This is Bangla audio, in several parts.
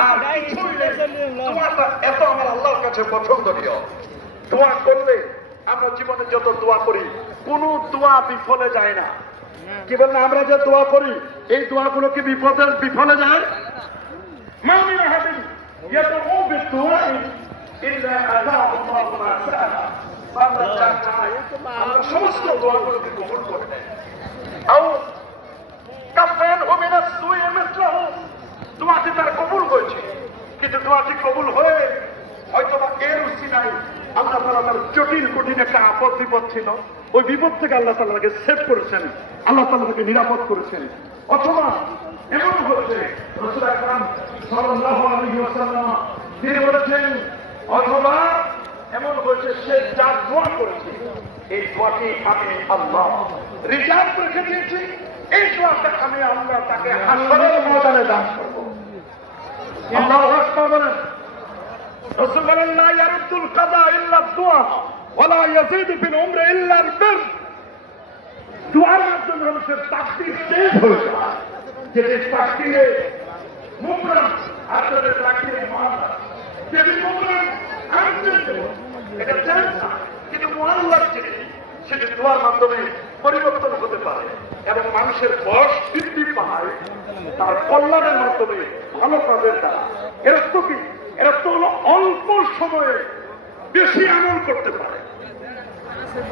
আর কিছুই নেই। দোয়াটা এত আমার আল্লাহর কাছে পছন্দনীয়। দোয়া করলে আমরা জীবনে যত দোয়া করি কোন দোয়া বিফলে যায় না। কি বলেন, আমরা যে দোয়া করি এই দোয়াগুলো কি বিফলে যায়? মামিন আহাদিন ইয়াদউ বিদুআই ইল্লা আতাহু আল্লাহু মা শাআ। বান্দা যা চায় আমরা সমস্ত দোয়াগুলোকে কবুল করে নেয়। আও কাফান মিন আস-সুই মিসলাহু, দোয়াটি তার কবুল হয়েছে, কিন্তু দোয়াটি কবুল হয়ে হয়তোবা এর উসিলায় আল্লাহ তাআলা তার জটিল কঠিন একটা আপদ বিপদ ছিল, ওই বিপদ থেকে আল্লাহ তাআলা তাকে সেভ করেছেন, আল্লাহ তাআলা তাকে নিরাপদ করেছেন। অথবা এমন হচ্ছে রাসূল আকরাম সাল্লাল্লাহু আলাইহি ওয়াসাল্লাম তিনি বলেছেন, অথবা এমন হয়েছে সে যা দোয়া করেছে এই দোয়াটি আমি আল্লাহ রিজার্ভ রেখে দিয়েছি, এই দোয়াটা আমি আল্লাহ তাকে হাসরের ময়দানে দান করব। আল্লাহু আকবার বলেন। রাসূল বলেন, লা ইয়ারুদ্দুল কাযা ইল্লা দুআ ওয়া লা ইয়াজিদু ফিল উমরি ইল্লা আল বির। দোয়ার মাধ্যমে মানুষের তাকদীর চেঞ্জ হয়ে যায়। যেটি তাকদীরে মুকরাম আপনাদের তাকদীরে মুআল্লাক, যেটি মুকরাম আনচেঞ্জ এটা চেঞ্জ না, কিন্তু মুআল্লাক যেটি সেটি দোয়ার মাধ্যমে পরিবর্তন হতে পারে এবং মানুষের বয়স বৃদ্ধি পায় তার কল্যাণের মাধ্যমে, ভালো কাজের দ্বারা। এর তো কি, এর তো হলো অল্প সময়ে বেশি আমল করতে পারে।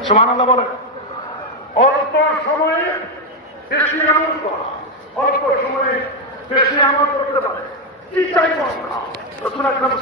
সুবহানাল্লাহ বলেন। অল্প সময়ে বেশি আমল করা, অল্প সময়ে বেশি আমল করতে পারে। কি চাইব আমরা? রাসূল আকরাম